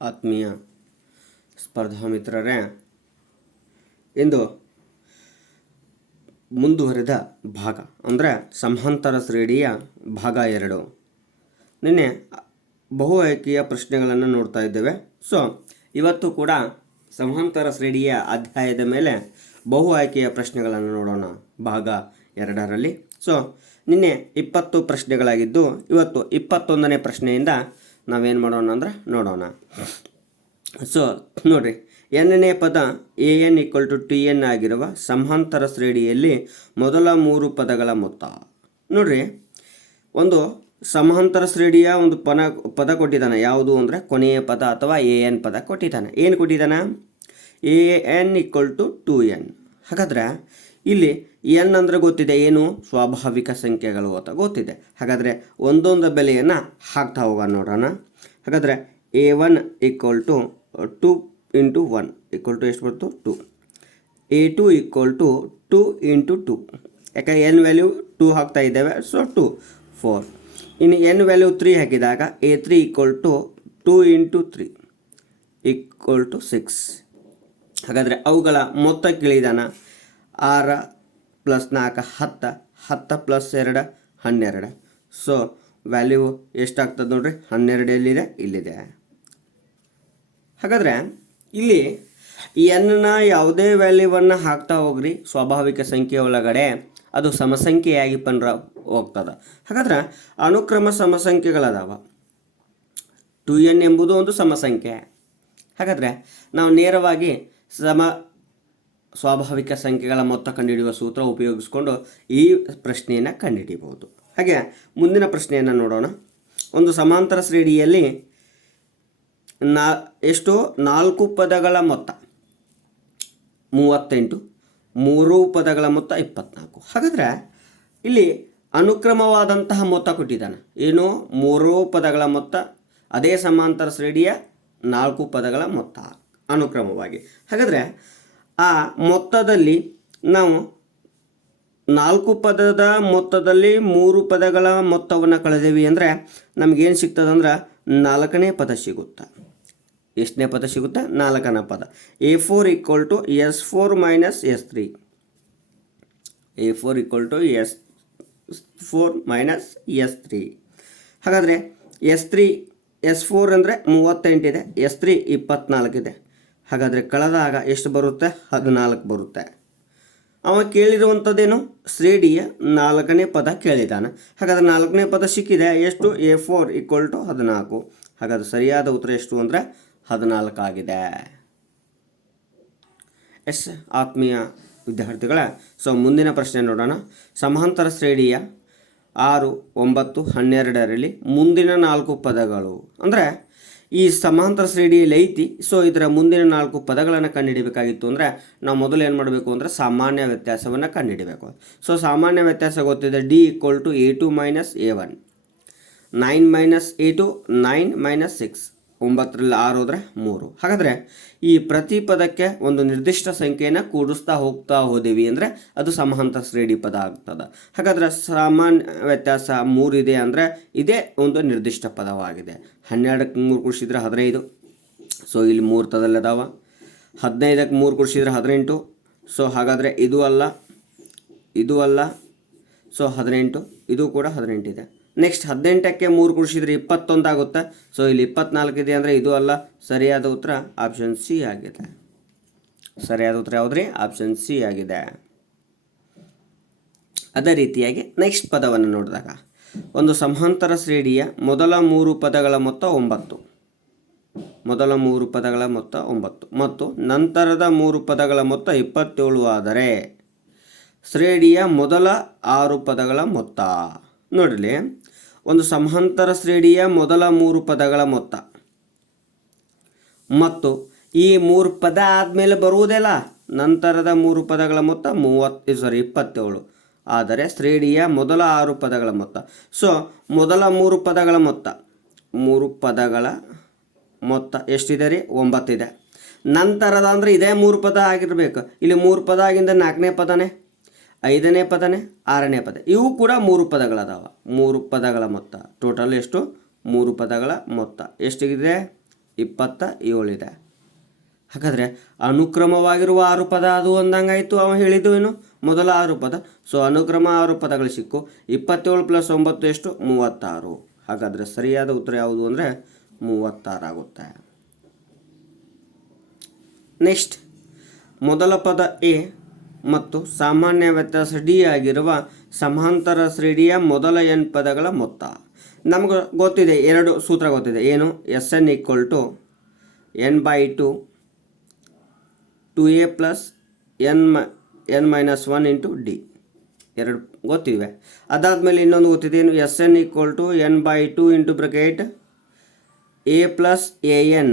ಆತ್ಮೀಯ ಸ್ಪರ್ಧಾ ಮಿತ್ರರೇ, ಇಂದು ಮುಂದುವರೆದ ಭಾಗ ಅಂದರೆ ಸಮಾಂತರ ಶ್ರೇಣಿಯ ಭಾಗ 2. ನಿನ್ನೆ ಬಹು ಆಯ್ಕೆಯ ಪ್ರಶ್ನೆಗಳನ್ನು ನೋಡ್ತಾ ಇದ್ದೇವೆ. ಇವತ್ತು ಕೂಡ ಸಮಾಂತರ ಶ್ರೇಣಿಯ ಅಧ್ಯಾಯದ ಮೇಲೆ ಬಹು ಆಯ್ಕೆಯ ಪ್ರಶ್ನೆಗಳನ್ನು ನೋಡೋಣ ಭಾಗ 2ರಲ್ಲಿ. ನಿನ್ನೆ 20 ಪ್ರಶ್ನೆಗಳಾಗಿದ್ದು ಇವತ್ತು 21ನೇ ಪ್ರಶ್ನೆಯಿಂದ ನಾವೇನು ಮಾಡೋಣ ಅಂದ್ರೆ ನೋಡೋಣ. ನೋಡಿರಿ, ಎನ್ನೇ ಪದ AN = TN ಆಗಿರುವ ಸಮಾಂತರ ಶ್ರೇಣಿಯಲ್ಲಿ ಮೊದಲ 3 ಪದಗಳ ಮೊತ್ತ. ನೋಡ್ರಿ, ಒಂದು ಸಮಾಂತರ ಶ್ರೇಣಿಯ ಒಂದು ಪದ ಕೊಟ್ಟಿದ್ದಾನೆ. ಯಾವುದು ಅಂದರೆ ಕೊನೆಯ ಪದ ಅಥವಾ AN ಪದ ಕೊಟ್ಟಿದ್ದಾನೆ. ಏನು ಕೊಟ್ಟಿದ್ದಾನೆ? AN = 2n. ಹಾಗಾದರೆ ಇಲ್ಲಿ n ಅಂದರೆ ಗೊತ್ತಿದೆ, ಏನು? ಸ್ವಾಭಾವಿಕ ಸಂಖ್ಯೆಗಳು ಅಂತ ಗೊತ್ತಿದೆ. ಹಾಗಾದರೆ ಒಂದೊಂದು ಬೆಲೆಯನ್ನು ಹಾಕ್ತಾ ಹೋಗೋಣ, ನೋಡೋಣ. ಹಾಗಾದರೆ A1 = 2 × 1 ಎಷ್ಟು ಬರ್ತು? 2. A2 = 2 × 2. ಯಾಕೆ n ವ್ಯಾಲ್ಯೂ 2 ಹಾಕ್ತಾ ಇದ್ದೇವೆ, 2 4. ಇನ್ನು n ವ್ಯಾಲ್ಯೂ 3 ಹಾಕಿದಾಗ A3 = 2 × 3 = 6. ಹಾಗಾದರೆ ಅವುಗಳ ಮೊತ್ತ ಕೇಳಿದಾನ. 6 + 4 10, 10 + 2 12. ವ್ಯಾಲ್ಯೂ ಎಷ್ಟಾಗ್ತದೆ ನೋಡ್ರಿ? 12 ಎಲ್ಲಿದೆ? ಇಲ್ಲಿದೆ. ಹಾಗಾದರೆ ಇಲ್ಲಿ ಎನ್ನ ಯಾವುದೇ ವ್ಯಾಲ್ಯೂವನ್ನು ಹಾಕ್ತಾ ಹೋಗ್ರಿ ಸ್ವಾಭಾವಿಕ ಸಂಖ್ಯೆ ಒಳಗಡೆ, ಅದು ಸಮಸಂಖ್ಯೆಯಾಗಿ ಹೋಗ್ತದೆ. ಹಾಗಾದ್ರೆ ಅನುಕ್ರಮ ಸಮಸಂಖ್ಯೆಗಳದಾವ. 2n ಎಂಬುದು ಒಂದು ಸಮಸಂಖ್ಯೆ. ಹಾಗಾದರೆ ನಾವು ನೇರವಾಗಿ ಸ್ವಾಭಾವಿಕ ಸಂಖ್ಯೆಗಳ ಮೊತ್ತ ಕಂಡುಹಿಡಿಯುವ ಸೂತ್ರ ಉಪಯೋಗಿಸಿಕೊಂಡು ಈ ಪ್ರಶ್ನೆಯನ್ನು ಕಂಡುಹಿಡಿಯಬಹುದು. ಹಾಗೆ ಮುಂದಿನ ಪ್ರಶ್ನೆಯನ್ನು ನೋಡೋಣ. ಒಂದು ಸಮಾಂತರ ಶ್ರೇಣಿಯಲ್ಲಿ ಎಷ್ಟು 4 ಪದಗಳ ಮೊತ್ತ 38, 3 ಪದಗಳ ಮೊತ್ತ 24. ಹಾಗಾದರೆ ಇಲ್ಲಿ ಅನುಕ್ರಮವಾದಂತಹ ಮೊತ್ತ ಕೊಟ್ಟಿದ್ದಾನೆ. ಏನು? 3 ಪದಗಳ ಮೊತ್ತ, ಅದೇ ಸಮಾಂತರ ಶ್ರೇಣಿಯ 4 ಪದಗಳ ಮೊತ್ತ ಅನುಕ್ರಮವಾಗಿ. ಹಾಗಾದರೆ ಆ ಮೊತ್ತದಲ್ಲಿ ನಾವು 4 ಪದದ ಮೊತ್ತದಲ್ಲಿ 3 ಪದಗಳ ಮೊತ್ತವನ್ನು ಕಳೆದೇವಿ ಅಂದರೆ ನಮಗೇನು ಸಿಗ್ತದಂದ್ರೆ 4ನೇ ಪದ ಸಿಗುತ್ತೆ. ಎಷ್ಟನೇ ಪದ ಸಿಗುತ್ತೆ? 4ನೇ ಪದ. A4 = S4 - S3. A4 = S4 - S3. ಹಾಗಾದರೆ S4 ಅಂದರೆ 38 ಇದೆ, S3 24 ಇದೆ. ಹಾಗಾದರೆ ಕಳೆದಾಗ ಎಷ್ಟು ಬರುತ್ತೆ? 14 ಬರುತ್ತೆ. ಅವ ಕೇಳಿರುವಂಥದ್ದೇನು? ಶ್ರೇಣಿಯ 4ನೇ ಪದ ಕೇಳಿದ್ದಾನೆ. ಹಾಗಾದರೆ 4ನೇ ಪದ ಸಿಕ್ಕಿದೆ. ಎಷ್ಟು? A4 = 14. ಹಾಗಾದರೆ ಸರಿಯಾದ ಉತ್ತರ ಎಷ್ಟು ಅಂದರೆ 14 ಆಗಿದೆ. ಆತ್ಮೀಯ ವಿದ್ಯಾರ್ಥಿಗಳ ಮುಂದಿನ ಪ್ರಶ್ನೆ ನೋಡೋಣ. ಸಮಾಂತರ ಶ್ರೇಣಿಯ 6, 9, 12ರಲ್ಲಿ ಮುಂದಿನ 4 ಪದಗಳು ಅಂದರೆ ಈ ಸಮಾಂತರ ಶ್ರೇಣಿಯಲ್ಲಿ ಐತಿ. ಇದರ ಮುಂದಿನ 4 ಪದಗಳನ್ನು ಕಂಡುಹಿಡಬೇಕಾಗಿತ್ತು ಅಂದರೆ ನಾವು ಮೊದಲು ಏನು ಮಾಡಬೇಕು ಅಂದರೆ ಸಾಮಾನ್ಯ ವ್ಯತ್ಯಾಸವನ್ನು ಕಂಡುಹಿಡಬೇಕು. ಸಾಮಾನ್ಯ ವ್ಯತ್ಯಾಸ ಗೊತ್ತಿದೆ. D = A2 - A1. 9 - A2 9 - 6. 9ರಲ್ಲಿ 6 ಹೋದರೆ 3. ಹಾಗಾದರೆ ಈ ಪ್ರತಿ ಪದಕ್ಕೆ ಒಂದು ನಿರ್ದಿಷ್ಟ ಸಂಖ್ಯೆಯನ್ನು ಕೂಡಿಸ್ತಾ ಹೋಗ್ತಾ ಹೋದೇವಿ ಅಂದರೆ ಅದು ಸಮಾಂತರ ಶ್ರೇಣಿ ಪದ ಆಗ್ತದೆ. ಹಾಗಾದರೆ ಸಾಮಾನ್ಯ ವ್ಯತ್ಯಾಸ 3 ಇದೆ ಅಂದರೆ ಇದೇ ಒಂದು ನಿರ್ದಿಷ್ಟ ಪದವಾಗಿದೆ. 12ಕ್ಕೆ 3 ಕೂಡಿಸಿದ್ರೆ 15. ಇಲ್ಲಿ 3 ಪದದಲ್ಲಿದ್ದಾವ. 15ಕ್ಕೆ 3 ಕೂಡಿಸಿದ್ರೆ 18. ಹಾಗಾದರೆ ಇದು ಅಲ್ಲ, ಇದು ಅಲ್ಲ. 18, ಇದು ಕೂಡ 18 ಇದೆ. ನೆಕ್ಸ್ಟ್ 18ಕ್ಕೆ 3 ಕೂಡಿಸಿದ್ರೆ 21 ಆಗುತ್ತೆ. ಇಲ್ಲಿ 24 ಇದೆ ಅಂದರೆ ಇದು ಅಲ್ಲ. ಸರಿಯಾದ ಉತ್ತರ ಆಪ್ಷನ್ ಸಿ ಆಗಿದೆ. ಸರಿಯಾದ ಉತ್ತರ ಯಾವುದ್ರಿ? ಆಪ್ಷನ್ ಸಿ ಆಗಿದೆ. ಅದೇ ರೀತಿಯಾಗಿ ನೆಕ್ಸ್ಟ್ ಪದವನ್ನು ನೋಡಿದಾಗ ಒಂದು ಸಮಾಂತರ ಶ್ರೇಣಿಯ ಮೊದಲ 3 ಪದಗಳ ಮೊತ್ತ 9. ಮೊದಲ 3 ಪದಗಳ ಮೊತ್ತ 9 ಮತ್ತು ನಂತರದ 3 ಪದಗಳ ಮೊತ್ತ 27 ಆದರೆ ಶ್ರೇಣಿಯ ಮೊದಲ 6 ಪದಗಳ ಮೊತ್ತ. ನೋಡಲಿ, ಒಂದು ಸಮಾಂತರ ಶ್ರೇಣಿಯ ಮೊದಲ 3 ಪದಗಳ ಮೊತ್ತ ಮತ್ತು ಈ 3 ಪದ ಆದಮೇಲೆ ಬರುವುದಿಲ್ಲ ನಂತರದ 3 ಪದಗಳ ಮೊತ್ತ 27 ಆದರೆ ಶ್ರೇಣಿಯ ಮೊದಲ 6 ಪದಗಳ ಮೊತ್ತ. ಮೊದಲ 3 ಪದಗಳ ಮೊತ್ತ 3 ಪದಗಳ ಮೊತ್ತ ಎಷ್ಟಿದೆ ರೀ? 9 ಇದೆ. ನಂತರದ ಅಂದರೆ ಇದೇ 3 ಪದ ಆಗಿರಬೇಕು. ಇಲ್ಲಿ 3 ಪದ ಆಗಿಂದ 4ನೇ ಪದನೇ, 5ನೇ ಪದನೇ, 6ನೇ ಪದ, ಇವು ಕೂಡ 3 ಪದಗಳದಾವ. 3 ಪದಗಳ ಮೊತ್ತ ಟೋಟಲ್ ಎಷ್ಟು? 3 ಪದಗಳ ಮೊತ್ತ ಎಷ್ಟಿದೆ? 27 ಇದೆ. ಹಾಗಾದರೆ ಅನುಕ್ರಮವಾಗಿರುವ 6 ಪದ ಅದು ಅಂದಂಗಾಯಿತು. ಅವ ಹೇಳಿದ್ದು ಏನು, ಮೊದಲ 6 ಪದ. ಸೊ ಅನುಕ್ರಮ 6 ಪದಗಳು ಸಿಕ್ಕು. 27 + 9 ಎಷ್ಟು, 36. ಹಾಗಾದರೆ ಸರಿಯಾದ ಉತ್ತರ ಯಾವುದು ಅಂದರೆ 36 ಆಗುತ್ತೆ. ನೆಕ್ಸ್ಟ್, ಮೊದಲ ಪದ ಎ ಮತ್ತು ಸಾಮಾನ್ಯ ವ್ಯತ್ಯಾಸ ಡಿ ಆಗಿರುವ ಸಮಾಂತರ ಶ್ರೇಣಿಯ ಮೊದಲ n ಪದಗಳ ಮೊತ್ತ. ನಮಗೆ ಗೊತ್ತಿದೆ, 2 ಸೂತ್ರ ಗೊತ್ತಿದೆ. ಏನು, Sn = n/2 2a + n-1 × d. 2 ಗೊತ್ತಿವೆ. ಅದಾದಮೇಲೆ ಇನ್ನೊಂದು ಗೊತ್ತಿದೆ. ಏನು, Sn = n/2 × a + an.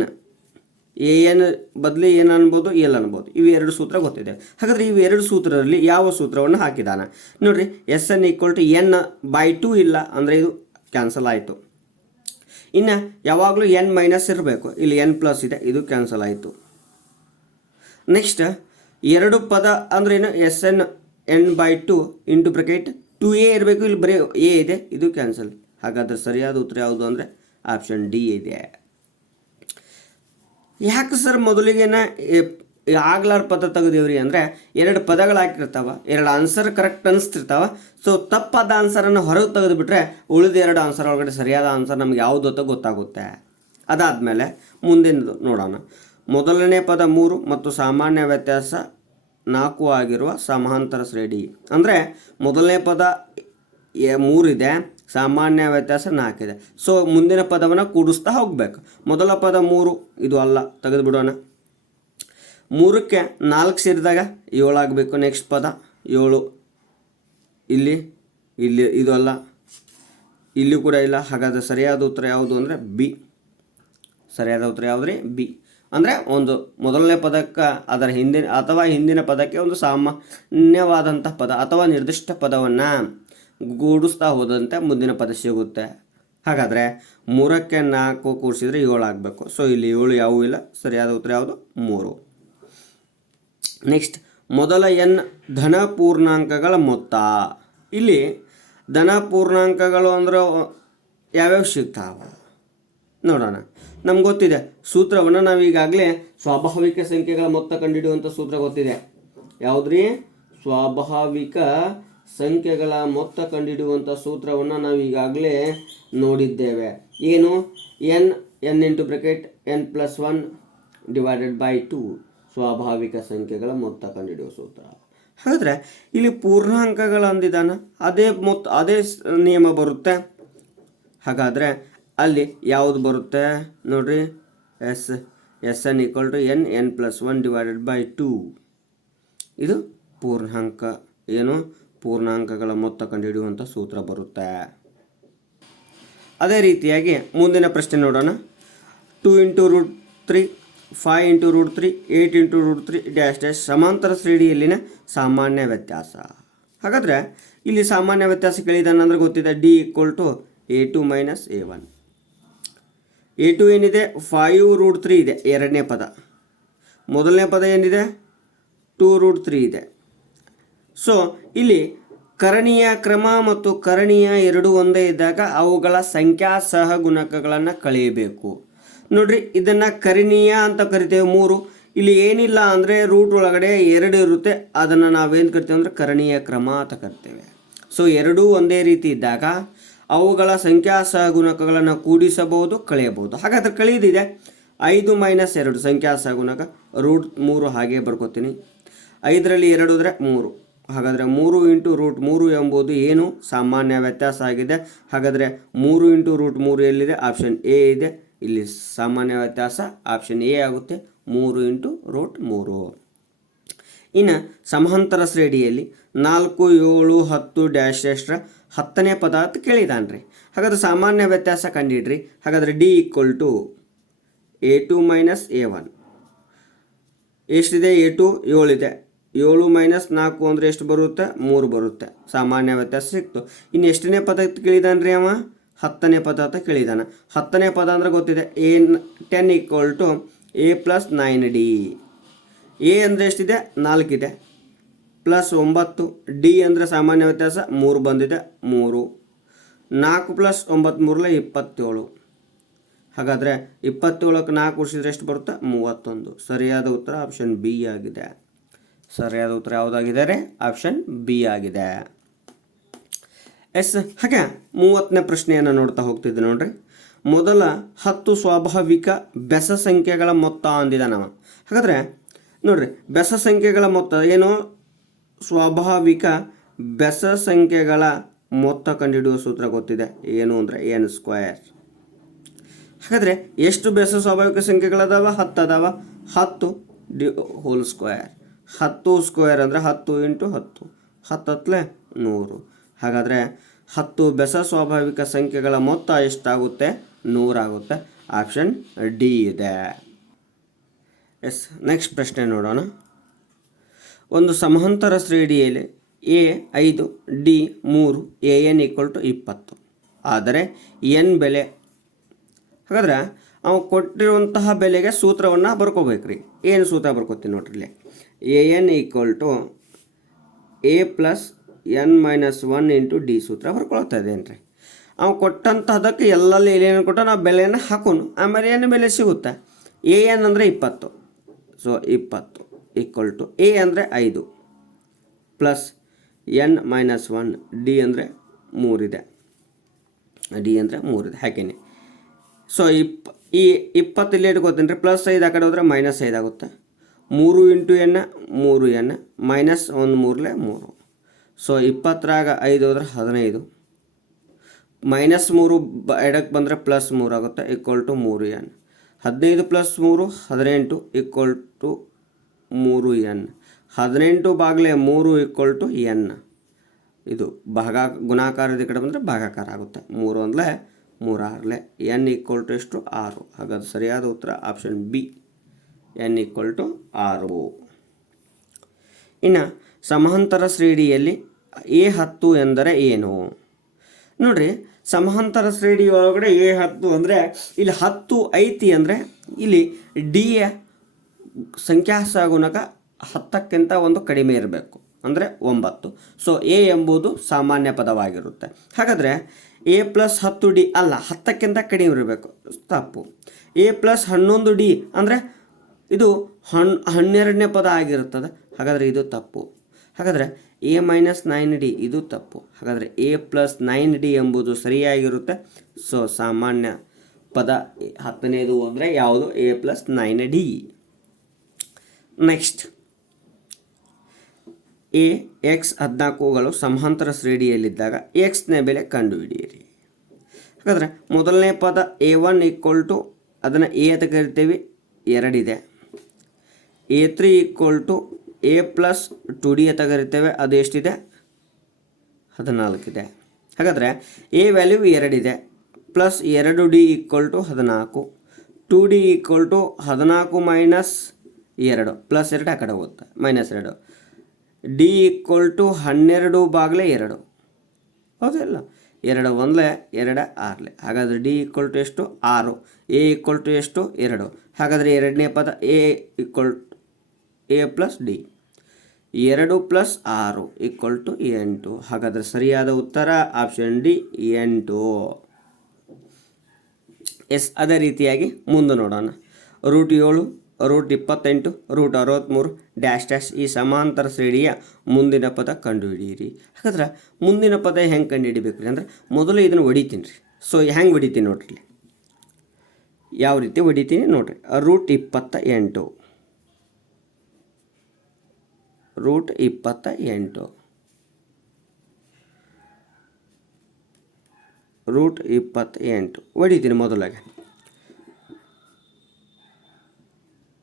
an ಬದಲಿ ಏನು ಅನ್ಬೋದು, ಎಲ್ ಅನ್ಬೋದು. ಇವು 2 ಸೂತ್ರ ಗೊತ್ತಿದೆ. ಹಾಗಾದರೆ ಇವು 2 ಸೂತ್ರದಲ್ಲಿ ಯಾವ ಸೂತ್ರವನ್ನು ಹಾಕಿದಾನ ನೋಡ್ರಿ. Sn = n/2 ಇಲ್ಲ ಅಂದರೆ ಇದು ಕ್ಯಾನ್ಸಲ್ ಆಯಿತು. ಇನ್ನು ಯಾವಾಗಲೂ n- ಇರಬೇಕು. ಇಲ್ಲಿ n+ ಇದೆ, ಇದು ಕ್ಯಾನ್ಸಲ್ ಆಯಿತು. ನೆಕ್ಸ್ಟ್ 2 ಪದ ಅಂದ್ರೆ ಏನು, Sn n/2 × 2a ಇರಬೇಕು. ಇಲ್ಲಿ ಬರೀ ಎ ಇದೆ, ಇದು ಕ್ಯಾನ್ಸಲ್. ಹಾಗಾದರೆ ಸರಿಯಾದ ಉತ್ತರ ಯಾವುದು ಅಂದರೆ ಆಪ್ಷನ್ ಡಿ ಇದೆ. ಯಾಕೆ ಸರ್ ಮೊದಲಿಗೆನ ಆಗ್ಲಾರ ಪದ ತೆಗೆದೇವ್ರಿ ಅಂದರೆ 2 ಪದಗಳು ಹಾಕಿರ್ತಾವ, 2 ಆನ್ಸರ್ ಕರೆಕ್ಟ್ ಅನಿಸ್ತಿರ್ತಾವ. ಸೊ ತಪ್ಪಾದ ಆನ್ಸರನ್ನು ಹೊರಗೆ ತೆಗೆದುಬಿಟ್ರೆ ಉಳಿದ 2 ಆನ್ಸರ್ ಒಳಗಡೆ ಸರಿಯಾದ ಆನ್ಸರ್ ನಮ್ಗೆ ಯಾವುದು ಅಂತ ಗೊತ್ತಾಗುತ್ತೆ. ಅದಾದಮೇಲೆ ಮುಂದಿನದು ನೋಡೋಣ. ಮೊದಲನೇ ಪದ 3 ಮತ್ತು ಸಾಮಾನ್ಯ ವ್ಯತ್ಯಾಸ 4 ಆಗಿರುವ ಸಮಾಂತರ ಶ್ರೇಣಿ. ಅಂದರೆ ಮೊದಲನೇ ಪದ 3 ಇದೆ, ಸಾಮಾನ್ಯ ವ್ಯತ್ಯಾಸ 4 ಇದೆ. ಸೊ ಮುಂದಿನ ಪದವನ್ನು ಕೂಡಿಸ್ತಾ ಹೋಗಬೇಕು. ಮೊದಲ ಪದ 3 ಇದು ಅಲ್ಲ, ತೆಗೆದುಬಿಡೋಣ. 3ಕ್ಕೆ 4 ಸೇರಿದಾಗ 7 ಆಗಬೇಕು. ನೆಕ್ಸ್ಟ್ ಪದ 7 ಇಲ್ಲಿ ಇದು ಅಲ್ಲ, ಇಲ್ಲಿ ಕೂಡ ಇಲ್ಲ. ಹಾಗಾದರೆ ಸರಿಯಾದ ಉತ್ತರ ಯಾವುದು ಅಂದರೆ ಬಿ. ಸರಿಯಾದ ಉತ್ತರ ಯಾವುದ್ರಿ, ಬಿ. ಅಂದರೆ ಒಂದು ಮೊದಲನೇ ಪದಕ್ಕೆ ಅದರ ಹಿಂದಿನ ಪದಕ್ಕೆ ಒಂದು ಸಾಮಾನ್ಯವಾದಂಥ ಪದ ಅಥವಾ ನಿರ್ದಿಷ್ಟ ಪದವನ್ನು ಗೂಡಿಸ್ತಾ ಹೋದಂತೆ ಮುಂದಿನ ಪದ ಸಿಗುತ್ತೆ. ಹಾಗಾದರೆ 3ಕ್ಕೆ 4 ಕೂಡಿಸಿದ್ರೆ 7 ಆಗಬೇಕು. ಸೊ ಇಲ್ಲಿ 7 ಯಾವುದೂ ಇಲ್ಲ. ಸರಿಯಾದ ಉತ್ತರ ಯಾವುದು, 3. ನೆಕ್ಸ್ಟ್, ಮೊದಲ n ಧನ ಪೂರ್ಣಾಂಕಗಳ ಮೊತ್ತ. ಇಲ್ಲಿ ಧನ ಪೂರ್ಣಾಂಕಗಳು ಅಂದ್ರೆ ಯಾವ್ಯಾವ ಸಿಗ್ತಾವ ನೋಡೋಣ. ನಮ್ಗೆ ಗೊತ್ತಿದೆ ಸೂತ್ರವನ್ನು. ನಾವು ಈಗಾಗಲೇ ಸ್ವಾಭಾವಿಕ ಸಂಖ್ಯೆಗಳ ಮೊತ್ತ ಕಂಡುಹಿಡಿಯುವಂಥ ಸೂತ್ರ ಗೊತ್ತಿದೆ. ಯಾವುದ್ರಿ, ಸ್ವಾಭಾವಿಕ ಸಂಖ್ಯೆಗಳ ಮೊತ್ತ ಕಂಡುಹಿಡಿಯುವಂಥ ಸೂತ್ರವನ್ನು ನಾವು ಈಗಾಗಲೇ ನೋಡಿದ್ದೇವೆ. ಏನು, n × n+1 / 2 ಸ್ವಾಭಾವಿಕ ಸಂಖ್ಯೆಗಳ ಮೊತ್ತ ಕಂಡುಹಿಡಿಯುವ ಸೂತ್ರ. ಹಾಗಾದರೆ ಇಲ್ಲಿ ಪೂರ್ಣಾಂಕಗಳು ಅಂದಿದ್ದಾನ, ಅದೇ ನಿಯಮ ಬರುತ್ತೆ. ಹಾಗಾದರೆ ಅಲ್ಲಿ ಯಾವುದು ಬರುತ್ತೆ ನೋಡ್ರಿ, Sn = n+1 / 2. ಇದು ಪೂರ್ಣಾಂಕ. ಏನು, ಪೂರ್ಣಾಂಕಗಳ ಮೊತ್ತ ಕಂಡುಹಿಡಿಯುವಂಥ ಸೂತ್ರ ಬರುತ್ತೆ. ಅದೇ ರೀತಿಯಾಗಿ ಮುಂದಿನ ಪ್ರಶ್ನೆ ನೋಡೋಣ. 2 × √3 5 × √3 8 × √3 -- ಸಮಾಂತರ ಶ್ರೇಣಿಯಲ್ಲಿನ ಸಾಮಾನ್ಯ ವ್ಯತ್ಯಾಸ. ಹಾಗಾದರೆ ಇಲ್ಲಿ ಸಾಮಾನ್ಯ ವ್ಯತ್ಯಾಸ ಕೇಳಿದಾನಂದ್ರೆ ಗೊತ್ತಿದೆ. D = a2 - a1. a2 ಏನಿದೆ, 5 √3 ಇದೆ ಎರಡನೇ ಪದ. ಮೊದಲನೇ ಪದ ಏನಿದೆ, 2 √3 ಇದೆ. ಸೊ ಇಲ್ಲಿ ಕರಣೀಯ ಕ್ರಮ ಮತ್ತು ಕರಣೀಯ ಎರಡೂ ಒಂದೇ ಇದ್ದಾಗ ಅವುಗಳ ಸಂಖ್ಯಾ ಸಹಗುಣಕಗಳನ್ನು ಕಳೆಯಬೇಕು. ನೋಡ್ರಿ, ಇದನ್ನು ಕರಣೀಯ ಅಂತ ಕರಿತೇವೆ 3. ಇಲ್ಲಿ ಏನಿಲ್ಲ ಅಂದರೆ ರೂಟ್ ಒಳಗಡೆ 2 ಇರುತ್ತೆ, ಅದನ್ನು ನಾವೇನು ಕರಿತೇವೆ ಅಂದರೆ ಕರಣೀಯ ಕ್ರಮ ಅಂತ ಕರಿತೇವೆ. ಸೊ ಎರಡೂ ಒಂದೇ ರೀತಿ ಇದ್ದಾಗ ಅವುಗಳ ಸಂಖ್ಯಾ ಸಹಗುಣಕಗಳನ್ನು ಕೂಡಿಸಬಹುದು, ಕಳೆಯಬಹುದು. ಹಾಗಾದರೆ ಕಳೆದಿದೆ 5 - 2 ಸಂಖ್ಯಾ ಸಹಗುಣಕ √3 ಹಾಗೆ ಬರ್ಕೋತೀನಿ. 5ರಲ್ಲಿ 2 ಅಂದರೆ 3. ಹಾಗಾದರೆ 3 × √3 ಎಂಬುದು ಏನು, ಸಾಮಾನ್ಯ ವ್ಯತ್ಯಾಸ ಆಗಿದೆ. ಹಾಗಾದರೆ 3 × √3 ಎಲ್ಲಿದೆ, ಆಪ್ಷನ್ ಎ ಇದೆ. ಇಲ್ಲಿ ಸಾಮಾನ್ಯ ವ್ಯತ್ಯಾಸ ಆಪ್ಷನ್ ಎ ಆಗುತ್ತೆ, 3 × √3. ಇನ್ನು ಸಮಾಂತರ ಶ್ರೇಣಿಯಲ್ಲಿ 4 7 10 - 10ನೇ ಪದ ಅಂತ ಕೇಳಿದಾನ್ರಿ. ಹಾಗಾದರೆ ಸಾಮಾನ್ಯ ವ್ಯತ್ಯಾಸ ಕಂಡಿಡ್ರಿ. ಹಾಗಾದರೆ D = a2 - a1. ಎಷ್ಟಿದೆ, a2 7 ಇದೆ. 7 - 4 ಅಂದರೆ ಎಷ್ಟು ಬರುತ್ತೆ, 3 ಬರುತ್ತೆ. ಸಾಮಾನ್ಯ ವ್ಯತ್ಯಾಸ ಸಿಕ್ತು. ಇನ್ನು ಎಷ್ಟನೇ ಪದ ಕೇಳಿದಾನ್ರಿ ಅವ, 10ನೇ ಪದ ಅಂತ ಕೇಳಿದಾನ. 10ನೇ ಪದ ಅಂದರೆ ಗೊತ್ತಿದೆ, 10 = a + 9d. ಎ ಅಂದರೆ ಎಷ್ಟಿದೆ, 4 ಇದೆ, ಪ್ಲಸ್ 9. ಡಿ ಅಂದರೆ ಸಾಮಾನ್ಯ ವ್ಯತ್ಯಾಸ 3 ಬಂದಿದೆ, 3. 4 + 9 = 27. ಹಾಗಾದರೆ 27ಕ್ಕೆ 4 ಕೂಡಿಸಿದ್ರೆ ಎಷ್ಟು ಬರುತ್ತೆ? 31. ಸರಿಯಾದ ಉತ್ತರ ಆಪ್ಷನ್ ಬಿ ಆಗಿದೆ. ಸರಿಯಾದ ಉತ್ತರ ಯಾವುದಾಗಿದೆ ರೀ? ಆಪ್ಷನ್ ಬಿ ಆಗಿದೆ. ಎಸ್, ಹಾಗೆ 30ನೇ ಪ್ರಶ್ನೆಯನ್ನು ನೋಡ್ತಾ ಹೋಗ್ತಿದ್ದೆ ನೋಡ್ರಿ. ಮೊದಲ 10 ಸ್ವಾಭಾವಿಕ ಬೆಸ ಸಂಖ್ಯೆಗಳ ಮೊತ್ತ ಅಂದಿದ ನಾವು. ಹಾಗಾದರೆ ನೋಡ್ರಿ, ಬೆಸ ಸಂಖ್ಯೆಗಳ ಮೊತ್ತ ಏನು? ಸ್ವಾಭಾವಿಕ ಬೆಸ ಸಂಖ್ಯೆಗಳ ಮೊತ್ತ ಕಂಡುಹಿಡಿಯುವ ಸೂತ್ರ ಗೊತ್ತಿದೆ, ಏನು ಅಂದರೆ n². ಹಾಗಾದರೆ ಎಷ್ಟು ಬೆಸ ಸ್ವಾಭಾವಿಕ ಸಂಖ್ಯೆಗಳದಾವ? 10 ಅದಾವ. 10 ಹೋಲ್ ಸ್ಕ್ವೇರ್. 10 ಸ್ಕ್ವೇರ್ ಅಂದರೆ 10 × 10, 10 100. ಹಾಗಾದರೆ 10 ಬೆಸ ಸ್ವಾಭಾವಿಕ ಸಂಖ್ಯೆಗಳ ಮೊತ್ತ ಎಷ್ಟಾಗುತ್ತೆ? 100 ಆಗುತ್ತೆ. ಆಪ್ಷನ್ ಡಿ ಇದೆ. ಎಸ್, ನೆಕ್ಸ್ಟ್ ಪ್ರಶ್ನೆ ನೋಡೋಣ. ಒಂದು ಸಮಾಂತರ ಶ್ರೇಣಿಯಲ್ಲಿ ಎ 5 ಡಿ 3 an = 20 ಆದರೆ ಎನ್ ಬೆಲೆ. ಹಾಗಾದ್ರೆ ನಾವು ಕೊಟ್ಟಿರುವಂತಹ ಬೆಲೆಗೆ ಸೂತ್ರವನ್ನು ಬರ್ಕೋಬೇಕ್ರಿ. ಏನು ಸೂತ್ರ ಬರ್ಕೋತೀನಿ ನೋಡ್ರಿ ಇಲ್ಲಿ. an = a + n - 1 × d ಸೂತ್ರ ಬರ್ಕೊಳ್ತಾ ಇದೇನ್ರಿ. ನಾವು ಕೊಟ್ಟಂತಹದಕ್ಕೆ ಎಲ್ಲಲ್ಲಿ ಏನೇನು ಕೊಟ್ಟು ನಾವು ಬೆಲೆಯನ್ನು ಹಾಕೋನು, ಆಮೇಲೆ ಏನು ಬೆಲೆ ಸಿಗುತ್ತೆ? an ಅಂದರೆ 20. ಸೊ 20 = a ಅಂದರೆ 5 ಪ್ಲಸ್ n - 1 ಡಿ ಅಂದರೆ 3 ಇದೆ. ಡಿ ಅಂದರೆ 3 ಇದೆ ಹಾಕೇನೆ. ಸೊ ಈ 20 ಇಲ್ಲಿ ಇಟ್ಕೋತೀನಿ ರೀ. +5 ಆ ಕಡೆ ಹೋದರೆ -5 ಆಗುತ್ತೆ. 3 × n 3n -1 3 3. ಸೊ 20ರಾಗ 5 ಹೋದ್ರೆ 15. -3 ಎಡಕ್ಕೆ ಬಂದರೆ +3 ಆಗುತ್ತೆ =3n. 15 + 3 18 =3n. 18/3 n. ಇದು ಗುಣಾಕಾರದ ಕಡೆ ಬಂದರೆ ಭಾಗಾಕಾರ ಆಗುತ್ತೆ. 3 1 3 6 n = ಎಷ್ಟು? 6. ಹಾಗಾದ್ರೆ ಸರಿಯಾದ ಉತ್ತರ ಆಪ್ಷನ್ ಬಿ, n = 6. ಇನ್ನು ಸಮಾಂತರ ಶ್ರೇಣಿಯಲ್ಲಿ A10 ಎಂದರೆ ಏನು? ನೋಡ್ರಿ, ಸಮಾಂತರ ಶ್ರೇಣಿ ಒಳಗಡೆ A10 ಅಂದರೆ ಇಲ್ಲಿ 10 ಐತಿ ಅಂದರೆ ಇಲ್ಲಿ ಡಿಯ ಸಂಖ್ಯಾ ಸಹಗುಣಕ 10ಕ್ಕಿಂತ ಒಂದು ಕಡಿಮೆ ಇರಬೇಕು, ಅಂದರೆ 9. ಸೊ ಎ ಎಂಬುದು ಸಾಮಾನ್ಯ ಪದವಾಗಿರುತ್ತೆ. ಹಾಗಾದರೆ a + 10d ಅಲ್ಲ, 10ಕ್ಕಿಂತ ಕಡಿಮೆ ಇರಬೇಕು, ತಪ್ಪು. a + 11d ಅಂದರೆ ಇದು 12ನೇ ಪದ ಆಗಿರುತ್ತದೆ. ಹಾಗಾದರೆ ಇದು ತಪ್ಪು. ಹಾಗಾದರೆ a - 9d ಇದು ತಪ್ಪು. ಹಾಗಾದರೆ a + 9d ಎಂಬುದು ಸರಿಯಾಗಿರುತ್ತೆ. ಸೊ ಸಾಮಾನ್ಯ ಪದ 10ನೇದು ಅಂದರೆ ಯಾವುದು? a + 9d. Next, a x 14ಗಳು ಸಮಾಂತರ ಶ್ರೇಣಿಯಲ್ಲಿದ್ದಾಗ ಎಕ್ಸ್ನ ಬೆಲೆ ಕಂಡುಹಿಡಿಯಿರಿ. ಹಾಗಾದರೆ ಮೊದಲನೇ ಪದ a1 = ಅದನ್ನು a ಅಂತ ಕರಿತೀವಿ, 2 ಇದೆ. a3 = a + 2d ಅಂತ ಕರಿತೇವೆ, ಅದು ಎಷ್ಟಿದೆ? 14 ಇದೆ. ಹಾಗಾದರೆ a ವ್ಯಾಲ್ಯೂ 2 ಇದೆ, ಪ್ಲಸ್ 2d = 14, 2d = 14 - 2 ಪ್ಲಸ್ 2 ಆ ಕಡೆ ಹೋಗುತ್ತೆ -2, d = 12/2. ಹೌದಲ್ಲ? 2 1 2 6. ಹಾಗಾದರೆ d = ಎಷ್ಟು? 6. a = ಎಷ್ಟು? 2. ಹಾಗಾದರೆ ಎರಡನೇ ಪದ a + d 2 + 6 = 8. ಹಾಗಾದರೆ ಸರಿಯಾದ ಉತ್ತರ ಆಪ್ಷನ್ ಡಿ, 8. ಎಸ್, ಅದೇ ರೀತಿಯಾಗಿ ಮುಂದೆ ನೋಡೋಣ. √7 √28 √63 ಡ್ಯಾಶ್ ಈ ಸಮಾಂತರ ಶ್ರೇಣಿಯ ಮುಂದಿನ ಪದ ಕಂಡುಹಿಡಿಯಿರಿ. ಹಾಗಾದ್ರೆ ಮುಂದಿನ ಪದ ಹೆಂಗೆ ಕಂಡುಹಿಡಿಬೇಕು ರೀ? ಅಂದರೆ ಮೊದಲು ಇದನ್ನು ಹೊಡಿತೀನಿ ರೀ. ಸೊ ಹೆಂಗೆ ಹೊಡಿತೀನಿ ನೋಡ್ರಿ, ಯಾವ ರೀತಿ ಹೊಡಿತೀನಿ ನೋಡ್ರಿ. √28 √28 ಹೊಡಿತೀನಿ. ಮೊದಲಾಗೆ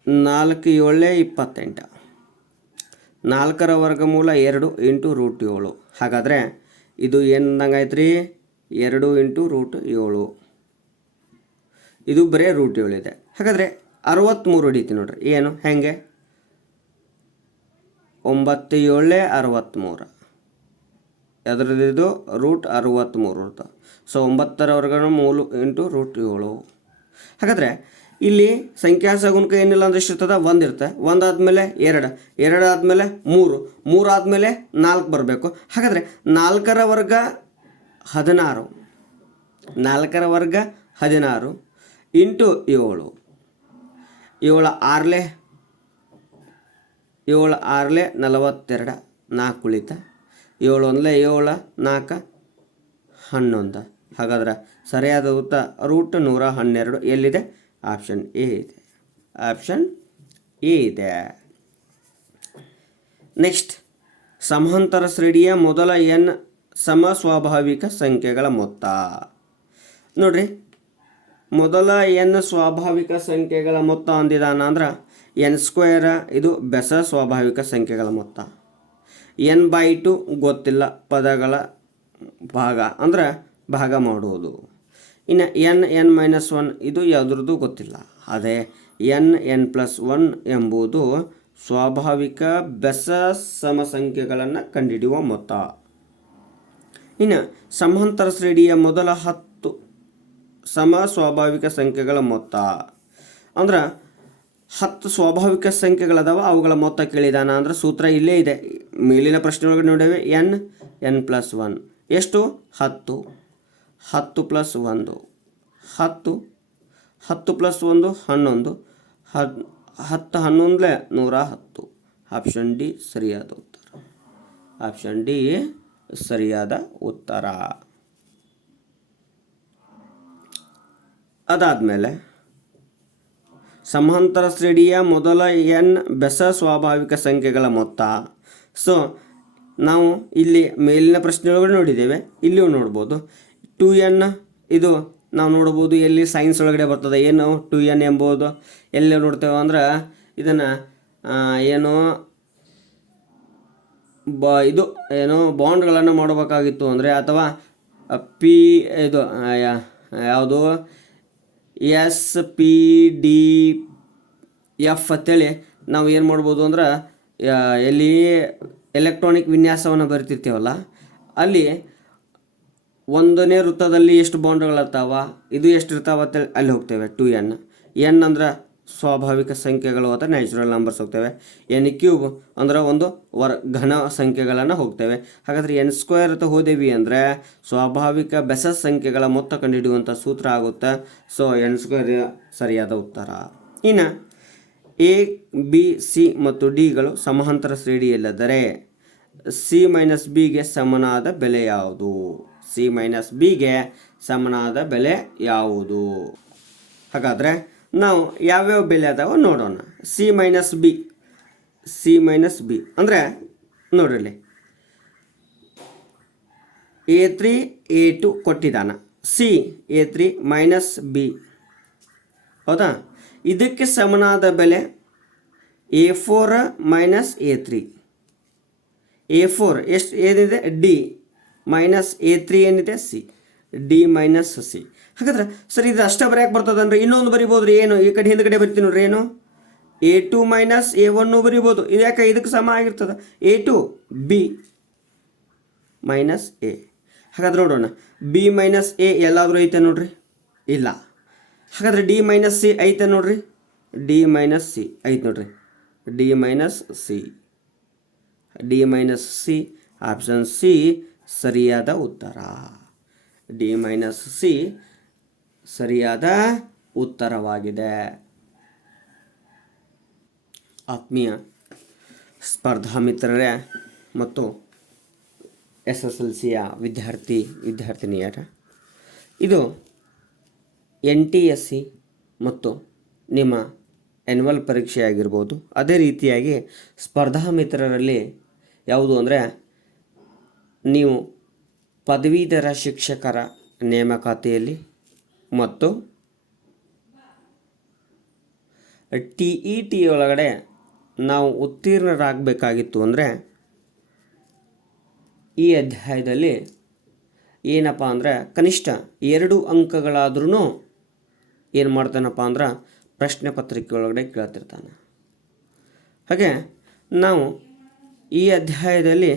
4 7 28, 4ರ ವರ್ಗಮೂಲ 2 × √7. ಹಾಗಾದರೆ ಇದು ಏನಂದಂಗೆ ಆಯ್ತು ರೀ? 2 × √7. ಇದು ಬರೀ √7 ಇದೆ. ಹಾಗಾದರೆ 63 ಹೊಡಿತೀನಿ ನೋಡ್ರಿ. ಏನು ಹೆಂಗೆ? 9 7 63. ಅದರದ್ದು √63 ಇರ್ತದೆ. ಸೊ 9ರ ವರ್ಗಮೂಲ × √7. ಹಾಗಾದರೆ ಇಲ್ಲಿ ಸಂಖ್ಯಾ ಸಹಗುಣಕ ಏನಿಲ್ಲ ಅಂದ್ರೆ ಎಷ್ಟಿರ್ತದೆ? 1 ಇರುತ್ತೆ. 1 ಆದಮೇಲೆ 2, 2 ಆದಮೇಲೆ 3, 3 ಆದಮೇಲೆ 4 ಬರಬೇಕು. ಹಾಗಾದರೆ 4ರ ವರ್ಗ 16, 4ರ ವರ್ಗ 16 ಇಂಟು 7 7 ಆರ್ಲೆ 7 ಆರ್ಲೆ 42 4 ಉಳಿತ 7 ಒಂದಲೇ 7 4 11. ಹಾಗಾದ್ರೆ ಸರಿಯಾದ ಉತ್ತರ ರೂಟ್ 112 ಎಲ್ಲಿದೆ? ಆಪ್ಷನ್ ಎ ಇದೆ. ಆಪ್ಷನ್ ಎ ಇದೆ. ನೆಕ್ಸ್ಟ್, ಸಮಾಂತರ ಶ್ರೇಣಿಯ ಮೊದಲ ಎನ್ ಸಮಸ್ವಾಭಾವಿಕ ಸಂಖ್ಯೆಗಳ ಮೊತ್ತ. ನೋಡ್ರಿ, ಮೊದಲ ಎನ್ ಸ್ವಾಭಾವಿಕ ಸಂಖ್ಯೆಗಳ ಮೊತ್ತ ಅಂದಿದಾನ ಅಂದ್ರೆ ಎನ್ ಸ್ಕ್ವೇರ್, ಇದು ಬೆಸ ಸ್ವಾಭಾವಿಕ ಸಂಖ್ಯೆಗಳ ಮೊತ್ತ. n/2 ಗೊತ್ತಿಲ್ಲ, ಪದಗಳ ಭಾಗ ಅಂದ್ರೆ ಭಾಗ ಮಾಡುವುದು. ಇನ್ನು n(n-1) ಇದು ಯಾವುದ್ರದ್ದು ಗೊತ್ತಿಲ್ಲ. ಅದೇ n(n+1) ಎಂಬುದು ಸ್ವಾಭಾವಿಕ ಬೆಸ ಸಮಸಂಖ್ಯೆಗಳನ್ನು ಕಂಡುಹಿಡಿಯುವ ಮೊತ್ತ. ಇನ್ನು ಸಮಾಂತರ ಶ್ರೇಣಿಯ ಮೊದಲ 10 ಸಮಸ್ವಾಭಾವಿಕ ಸಂಖ್ಯೆಗಳ ಮೊತ್ತ ಅಂದ್ರೆ 10 ಸ್ವಾಭಾವಿಕ ಸಂಖ್ಯೆಗಳದಾವ, ಅವುಗಳ ಮೊತ್ತ ಕೇಳಿದಾನ ಅಂದ್ರೆ ಸೂತ್ರ ಇಲ್ಲೇ ಇದೆ. ಮೇಲಿನ ಪ್ರಶ್ನೆ ಒಳಗಡೆ ನೋಡೇವೆ. n(n+1) ಎಷ್ಟು? 10. 10 + 1 10, 10 + 1 11, 10 11 110. ಆಪ್ಷನ್ ಡಿ ಸರಿಯಾದ ಉತ್ತರ. ಆಪ್ಷನ್ ಡಿ ಸರಿಯಾದ ಉತ್ತರ. ಅದಾದಮೇಲೆ ಸಮಾಂತರ ಶ್ರೇಣಿಯ ಮೊದಲ ಎನ್ ಬೆಸ ಸ್ವಾಭಾವಿಕ ಸಂಖ್ಯೆಗಳ ಮೊತ್ತ. ಸೊ ನಾವು ಇಲ್ಲಿ ಮೇಲಿನ ಪ್ರಶ್ನೆಯೊಳಗಡೆ ನೋಡಿದ್ದೇವೆ, ಇಲ್ಲಿಯೂ ನೋಡ್ಬೋದು. 2n ಇದು ನಾವು ನೋಡ್ಬೋದು, ಎಲ್ಲಿ ಸೈನ್ಸ್ ಒಳಗಡೆ ಬರ್ತದೆ. ಏನು 2n ಎಂಬುದು ಎಲ್ಲಿ ನೋಡ್ತೇವೆ ಅಂದ್ರೆ ಇದನ್ನು ಏನು ಇದು ಏನು ಬಾಂಡ್ಗಳನ್ನು ಮಾಡಬೇಕಾಗಿತ್ತು ಅಂದರೆ, ಅಥವಾ ಪಿ ಇದು ಯಾವುದು SPDF ಅಂತೇಳಿ ನಾವು ಏನು ಮಾಡ್ಬೋದು ಅಂದ್ರೆ, ಎಲ್ಲಿ ಎಲೆಕ್ಟ್ರಾನಿಕ್ ವಿನ್ಯಾಸವನ್ನು ಬರಿತಿರ್ತೀವಲ್ಲ, ಅಲ್ಲಿ 1ನೇ ವೃತ್ತದಲ್ಲಿ ಎಷ್ಟು ಬಾಂಡ್ಗಳಿರ್ತಾವ, ಇದು ಎಷ್ಟು ಇರ್ತಾವ ಅಂತೇಳಿ ಅಲ್ಲಿ ಹೋಗ್ತೇವೆ. 2n. n ಅಂದ್ರೆ ಸ್ವಾಭಾವಿಕ ಸಂಖ್ಯೆಗಳು ಅಥವಾ ನ್ಯಾಚುರಲ್ ನಂಬರ್ಸ್ ಹೋಗ್ತೇವೆ. n³ ಅಂದ್ರೆ ಒಂದು ಘನ ಸಂಖ್ಯೆಗಳನ್ನು ಹೋಗ್ತೇವೆ. ಹಾಗಾದರೆ n² ಅಂತ ಹೋದೇವಿ ಅಂದರೆ ಸ್ವಾಭಾವಿಕ ಬೆಸ ಸಂಖ್ಯೆಗಳ ಮೊತ್ತ ಕಂಡುಹಿಡಿಯುವಂಥ ಸೂತ್ರ ಆಗುತ್ತೆ. ಸೊ n² ಸರಿಯಾದ ಉತ್ತರ. ಇನ್ನು A, B, C ಮತ್ತು ಡಿಗಳು ಸಮಾಂತರ ಶ್ರೇಣಿಯಲ್ಲಿದ್ದರೆ C-Bಗೆ ಸಮನಾದ ಬೆಲೆ ಯಾವುದು? C-Bಗೆ ಸಮನಾದ ಬೆಲೆ ಯಾವುದು? ಹಾಗಾದರೆ ನಾವು ಯಾವ್ಯಾವ ಬೆಲೆ ಅದಾವ ನೋಡೋಣ. C-B ಅಂದರೆ ನೋಡ್ರಿ, A3 A2 ಕೊಟ್ಟಿದ್ದಾನ. C A3 - B, ಹೌದಾ? ಇದಕ್ಕೆ ಸಮನಾದ ಬೆಲೆ A4 - A3. A4 ಎಷ್ಟು ಏನಿದೆ? D -A3 ಏನಿದೆ? C. D - C. ಹಾಗಾದ್ರೆ ಸರ್ ಇದು ಅಷ್ಟೇ ಬರೆಯಕ್ಕೆ ಬರ್ತದನ್ರಿ. ಇನ್ನೊಂದು ಬರಿಬೋದು ರೀ. ಏನು ಈ ಕಡೆ ಹಿಂದ್ಗಡೆ ಬರ್ತೀನಿ ನೋಡ್ರಿ. ಏನು A2 - A1 ಬರಿಬೋದು. ಇದು ಯಾಕೆ ಇದಕ್ಕೆ ಸಮ ಆಗಿರ್ತದೆ. A2 B - A. ಹಾಗಾದ್ರೆ ನೋಡೋಣ, B - A ಎಲ್ಲಾದರೂ ಐತೆ ನೋಡ್ರಿ? ಇಲ್ಲ. ಹಾಗಾದ್ರೆ D - C ಐತೆ ನೋಡ್ರಿ? D - C ಐತೆ ನೋಡ್ರಿ. D - C ಆಪ್ಷನ್ ಸಿ ಸರಿಯಾದ ಉತ್ತರ. D - C ಸರಿಯಾದ ಉತ್ತರವಾಗಿದೆ. ಆತ್ಮೀಯ ಸ್ಪರ್ಧಾ ಮಿತ್ರರೇ ಮತ್ತು SSLCಯ ವಿದ್ಯಾರ್ಥಿನಿಯರ, ಇದು NTSC ಮತ್ತು ನಿಮ್ಮ ಆ್ಯನ್ಯುವಲ್ ಪರೀಕ್ಷೆ ಆಗಿರ್ಬೋದು. ಅದೇ ರೀತಿಯಾಗಿ ಸ್ಪರ್ಧಾ ಮಿತ್ರರಲ್ಲಿ ಯಾವುದು ಅಂದರೆ, ನೀವು ಪದವೀಧರ ಶಿಕ್ಷಕರ ನೇಮಕಾತಿಯಲ್ಲಿ ಮತ್ತು TET ಒಳಗಡೆ ನಾವು ಉತ್ತೀರ್ಣರಾಗಬೇಕಾಗಿತ್ತು ಅಂದರೆ ಈ ಅಧ್ಯಾಯದಲ್ಲಿ ಏನಪ್ಪ ಅಂದರೆ ಕನಿಷ್ಠ 2 ಅಂಕಗಳಾದ್ರೂ ಏನು ಮಾಡ್ತಾನಪ್ಪ ಅಂದ್ರೆ ಪ್ರಶ್ನೆ ಪತ್ರಿಕೆ ಒಳಗಡೆ ಕೇಳ್ತಿರ್ತಾನೆ. ಹಾಗೆ ನಾವು ಈ ಅಧ್ಯಾಯದಲ್ಲಿ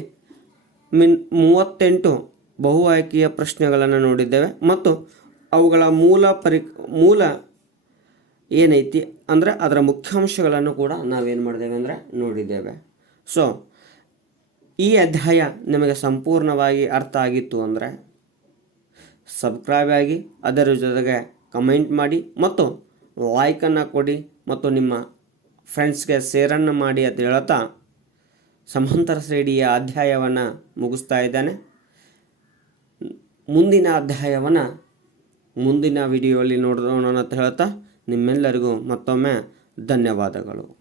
38 ಬಹು ಆಯ್ಕೆಯ ಪ್ರಶ್ನೆಗಳನ್ನು ನೋಡಿದ್ದೇವೆ ಮತ್ತು ಅವುಗಳ ಮೂಲ ಏನೈತಿ ಅಂದರೆ ಅದರ ಮುಖ್ಯಾಂಶಗಳನ್ನು ಕೂಡ ನಾವೇನು ಮಾಡಿದ್ದೇವೆ ಅಂದರೆ ನೋಡಿದ್ದೇವೆ. ಸೊ ಈ ಅಧ್ಯಾಯ ನಿಮಗೆ ಸಂಪೂರ್ಣವಾಗಿ ಅರ್ಥ ಆಗಿತ್ತು ಅಂದರೆ ಸಬ್ಸ್ಕ್ರೈಬ್ ಆಗಿ, ಅದರ ಜೊತೆಗೆ ಕಮೆಂಟ್ ಮಾಡಿ ಮತ್ತು ಲೈಕನ್ನು ಕೊಡಿ ಮತ್ತು ನಿಮ್ಮ ಫ್ರೆಂಡ್ಸ್ಗೆ ಶೇರನ್ನು ಮಾಡಿ ಅಂತ ಹೇಳ್ತಾ ಸಮಾಂತರ ಶ್ರೇಣಿಯ ಅಧ್ಯಾಯವನ್ನು ಮುಗಿಸ್ತಾ ಇದ್ದಾನೆ. ಮುಂದಿನ ಅಧ್ಯಾಯವನ್ನು ಮುಂದಿನ ವಿಡಿಯೋಲಿ ನೋಡೋಣ ಅಂತ ಹೇಳ್ತಾ ನಿಮ್ಮೆಲ್ಲರಿಗೂ ಮತ್ತೊಮ್ಮೆ ಧನ್ಯವಾದಗಳು.